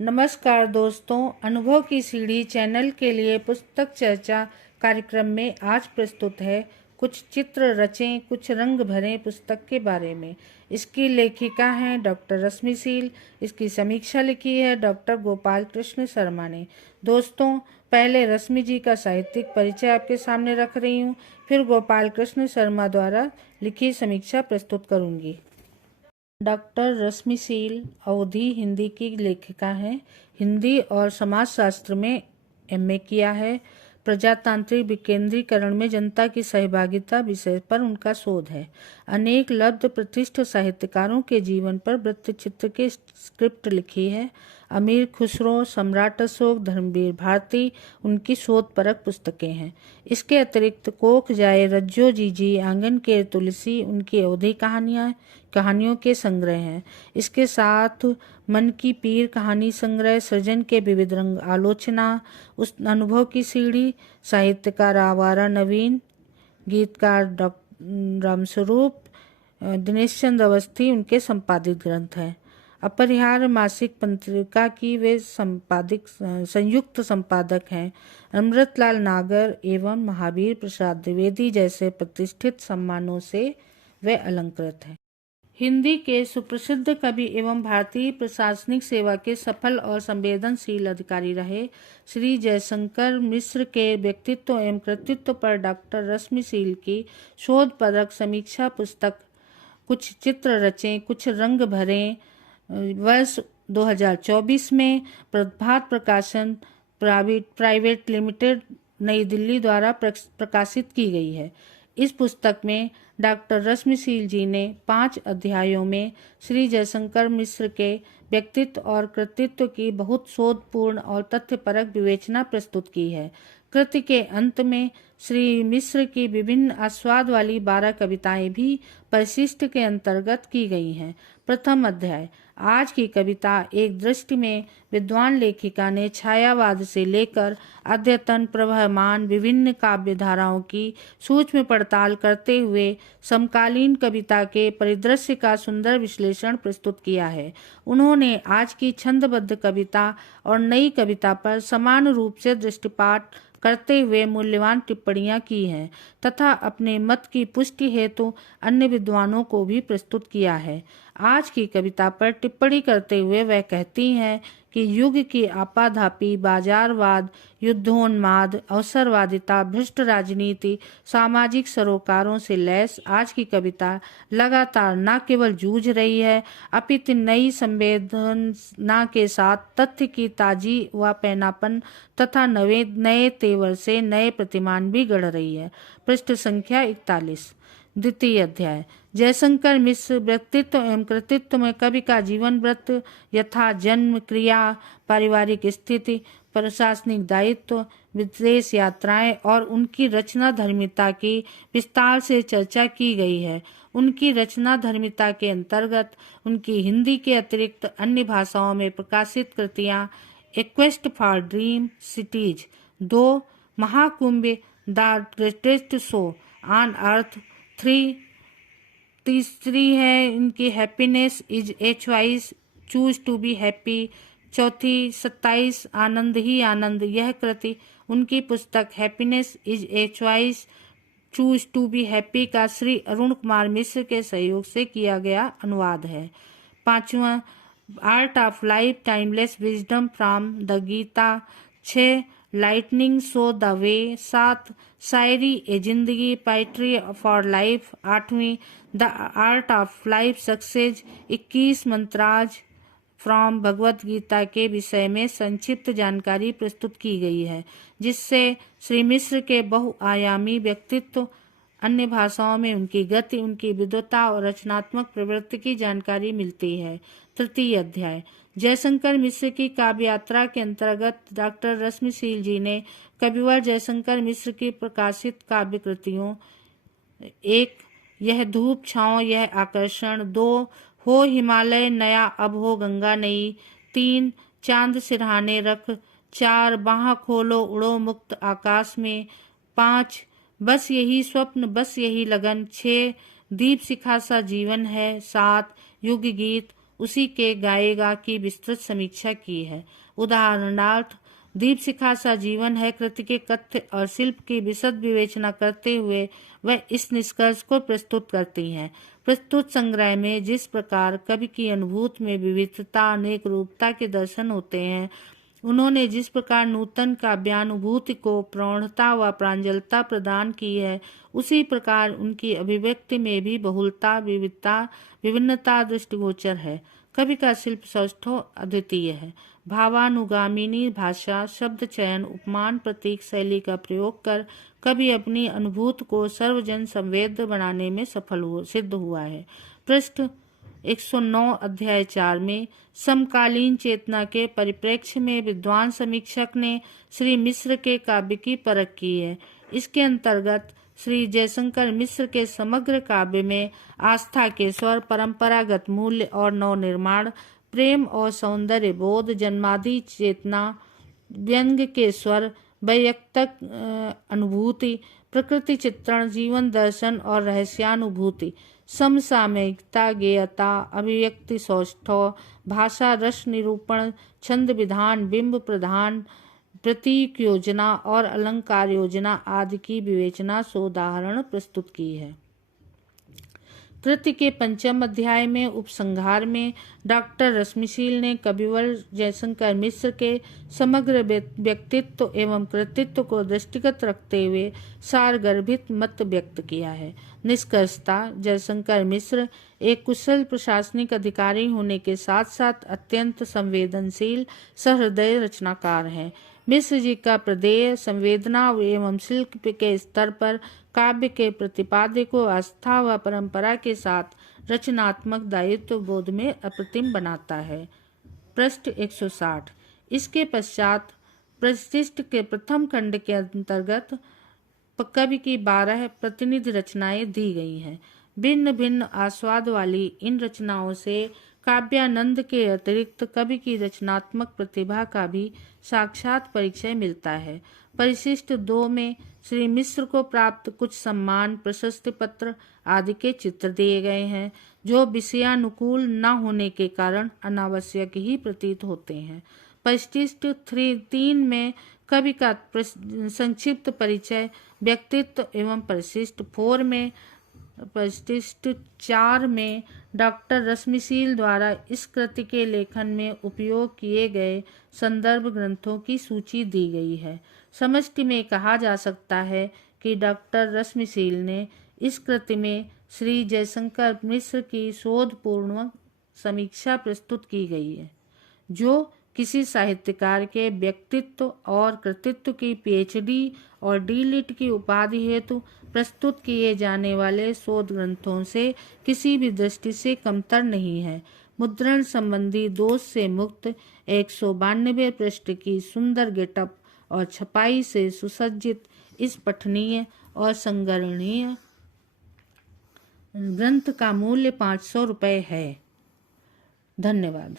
नमस्कार दोस्तों, अनुभव की सीढ़ी चैनल के लिए पुस्तक चर्चा कार्यक्रम में आज प्रस्तुत है कुछ चित्र रचें कुछ रंग भरें पुस्तक के बारे में। इसकी लेखिका हैं डॉक्टर रश्मि सील। इसकी समीक्षा लिखी है डॉक्टर गोपाल कृष्ण शर्मा ने। दोस्तों, पहले रश्मि जी का साहित्यिक परिचय आपके सामने रख रही हूँ, फिर गोपाल कृष्ण शर्मा द्वारा लिखी समीक्षा प्रस्तुत करूँगी। डॉक्टर रश्मि सील अवधी हिंदी की लेखिका हैं। हिंदी और समाजशास्त्र में एमए किया है। प्रजातांत्रिक विकेंद्रीकरण में जनता की सहभागिता विषय पर उनका शोध है। अनेक लब्ध प्रतिष्ठित साहित्यकारों के जीवन पर वृत्तचित्र की स्क्रिप्ट लिखी है। अमीर खुसरो, सम्राट अशोक, धर्मवीर भारती उनकी शोधपरक पुस्तकें हैं। इसके अतिरिक्त कोख जाए रज्जो जीजी, आंगन के तुलसी उनकी अवधी कहानियों के संग्रह हैं। इसके साथ मन की पीर कहानी संग्रह, सृजन के विविध रंग आलोचना, उस अनुभव की सीढ़ी, साहित्यकार आवारा नवीन, गीतकार डॉक्टर रामस्वरूप, दिनेश चंद्र अवस्थी उनके संपादित ग्रंथ हैं। अपरिहार्य मासिक पत्रिका की वे संयुक्त संपादक हैं। अमृतलाल नागर एवं महावीर प्रसाद द्विवेदी जैसे प्रतिष्ठित सम्मानों से वे अलंकृत हैं। हिंदी के सुप्रसिद्ध कवि एवं भारतीय प्रशासनिक सेवा के सफल और संवेदनशील अधिकारी रहे श्री जयशंकर मिश्र के व्यक्तित्व एवं कृतित्व पर डॉक्टर रश्मि सील की शोधपरक समीक्षा पुस्तक कुछ चित्र रचें कुछ रंग भरें वर्ष 2024 में प्रभात प्रकाशन प्राइवेट लिमिटेड नई दिल्ली द्वारा प्रकाशित की गई है। इस पुस्तक में डॉक्टर रश्मि सील जी ने 5 अध्यायों में श्री जयशंकर मिश्र के व्यक्तित्व और कृतित्व की बहुत शोधपूर्ण और तथ्यपरक विवेचना प्रस्तुत की है। कृति के अंत में श्री मिश्र की विभिन्न आस्वाद वाली 12 कविताएं भी परिशिष्ट के अंतर्गत की गई हैं। प्रथम अध्याय। आज की कविता एक दृष्टि में विद्वान लेखिका ने छायावाद से लेकर अद्यतन प्रवहमान विभिन्न काव्य धाराओं की सूक्ष्म पड़ताल करते हुए समकालीन कविता के परिदृश्य का सुंदर विश्लेषण प्रस्तुत किया है। उन्होंने आज की छंदबद्ध कविता और नई कविता पर समान रूप से दृष्टिपात करते हुए मूल्यवान टिप्पणियां की हैं तथा अपने मत की पुष्टि हेतु अन्य विद्वानों को भी प्रस्तुत किया है। आज की कविता पर टिप्पणी करते हुए वह कहती हैं कि युग की आपाधापी, बाजारवाद, युद्धोन्माद, अवसरवादिता, भ्रष्ट राजनीति, सामाजिक सरोकारों से लैस आज की कविता लगातार न केवल जूझ रही है अपितु नई संवेदना के साथ तथ्य की ताजी व पैनापन तथा नए तेवर से नए प्रतिमान भी गढ़ रही है। पृष्ठ संख्या 41। द्वितीय अध्याय। जयशंकर मिश्र व्यक्तित्व एवं कृतित्व में कवि का जीवन वृत्त यथा जन्म, क्रिया, पारिवारिक स्थिति, प्रशासनिक दायित्व, विदेश यात्राएं और उनकी रचना धर्मिता की विस्तार से चर्चा की गई है। उनकी रचना धर्मिता के अंतर्गत उनकी हिंदी के अतिरिक्त अन्य भाषाओं में प्रकाशित कृतियां a quest for dream cities, 2 Mahakumbh, the greatest show on earth, 3 तीसरी है इनकी happiness is a choice, choose to be happy, चौथी 27 आनंद ही आनंद। यह कृति उनकी पुस्तक happiness is a choice, choose to be happy का श्री अरुण कुमार मिश्र के सहयोग से किया गया अनुवाद है। 5वां art of life timeless wisdom from the Gita, 6 lightning show the way, 7 शायरी ए जिंदगी पोइट्री फॉर लाइफ, 8वीं the art of life success, 21 mantras from Bhagavad Gita के विषय में संक्षिप्त जानकारी प्रस्तुत की गई है जिससे श्री मिश्र के बहुआयामी व्यक्तित्व, अन्य भाषाओं में उनकी गति, उनकी विद्वता और रचनात्मक प्रवृत्ति की जानकारी मिलती है। तृतीय अध्याय। जयशंकर मिश्र की काव्य यात्रा के अंतर्गत डॉक्टर रश्मि सील जी ने कविवर जयशंकर मिश्र की प्रकाशित काव्य कृतियों 1 यह धूप छाँव यह आकर्षण, 2 हो हिमालय नया अब हो गंगा नई, 3 चांद सिरहाने रख, 4 बाह खोलो उड़ो मुक्त आकाश में, 5 बस यही स्वप्न बस यही लगन, 6 दीप शिखा सा जीवन है, 7 युग गीत उसी के गाएगा की विस्तृत समीक्षा की है। उदाहरणार्थ, दीपशिखा सा जीवन है कृति के कथ्य और शिल्प की विशद विवेचना करते हुए वह इस निष्कर्ष को प्रस्तुत करती हैं। प्रस्तुत संग्रह में जिस प्रकार कवि की अनुभूति में विविधता, अनेक रूपता के दर्शन होते हैं, उन्होंने जिस प्रकार नूतन काव्यानुभूति को प्रौढ़ता व प्रांजलता प्रदान की है, उसी प्रकार उनकी अभिव्यक्ति में भी बहुलता, विविधता, विभिन्नता दृष्टिगोचर है। कवि का शिल्प सौष्ठव अद्वितीय है। भावानुगामिनी भाषा, शब्द चयन, उपमान, प्रतीक शैली का प्रयोग कर कवि अपनी अनुभूति को सर्वजन संवेद्य बनाने में सिद्ध हुआ है। पृष्ठ 109 अध्याय 4 में समकालीन चेतना के परिप्रेक्ष्य में विद्वान समीक्षक ने श्री मिश्र के काव्य की परख की है। इसके अंतर्गत श्री जयशंकर मिश्र के समग्र काव्य में आस्था के स्वर, परंपरागत मूल्य और नवनिर्माण, प्रेम और सौंदर्य बोध, जन्मादि चेतना, व्यंग्य के स्वर, वैयक्तिक अनुभूति, प्रकृति चित्रण, जीवन दर्शन और रहस्यानुभूति, समसामयिकता, गेयता, अभिव्यक्ति सौष्ठव, भाषा रस निरूपण, छंद विधान, बिंब प्रधान, प्रतीक योजना और अलंकार योजना आदि की विवेचना सोदाहरण प्रस्तुत की है। कृति के 5वें अध्याय में उपसंहार में डॉक्टर रश्मिशील ने कविवर जयशंकर मिश्र के समग्र व्यक्तित्व एवं कृतित्व को दृष्टिगत रखते हुए सारगर्भित मत व्यक्त किया है। निष्कर्षतः जयशंकर मिश्र एक कुशल प्रशासनिक अधिकारी होने के साथ साथ अत्यंत संवेदनशील सहृदय रचनाकार हैं। मिश्र जी का प्रदेय संवेदना एवं शिल्प के स्तर पर काव्य के प्रतिपाद्य को आस्था व परंपरा के साथ रचनात्मक दायित्व बोध में अप्रतिम बनाता है। पृष्ठ 160। इसके पश्चात प्रतिष्ठ के प्रथम खंड के अंतर्गत कवि की 12 प्रतिनिधि रचनाएं दी गई हैं। भिन्न भिन्न आस्वाद वाली इन रचनाओं से काव्यानंद के अतिरिक्त कवि की रचनात्मक प्रतिभा का भी साक्षात परिचय मिलता है। परिशिष्ट 2 में श्री मिश्र को प्राप्त कुछ सम्मान, प्रशस्ति पत्र आदि के चित्र दिए गए हैं, जो विषयानुकूल न होने के कारण अनावश्यक ही प्रतीत होते हैं। परिशिष्ट 3 में कवि का संक्षिप्त परिचय, व्यक्तित्व एवं परिशिष्ट 4 में डॉक्टर रश्मिशील द्वारा इस कृति के लेखन में उपयोग किए गए संदर्भ ग्रंथों की सूची दी गई है। समष्टि में कहा जा सकता है कि डॉक्टर रश्मिशील ने इस कृति में श्री जयशंकर मिश्र की शोधपूर्ण समीक्षा प्रस्तुत की गई है, जो किसी साहित्यकार के व्यक्तित्व और कृतित्व की PhD और D.Litt की उपाधि हेतु प्रस्तुत किए जाने वाले शोध ग्रंथों से किसी भी दृष्टि से कमतर नहीं है। मुद्रण संबंधी दोष से मुक्त 192 पृष्ठ की सुंदर गेटअप और छपाई से सुसज्जित इस पठनीय और संग्रहणीय ग्रंथ का मूल्य 500 रुपये है। धन्यवाद।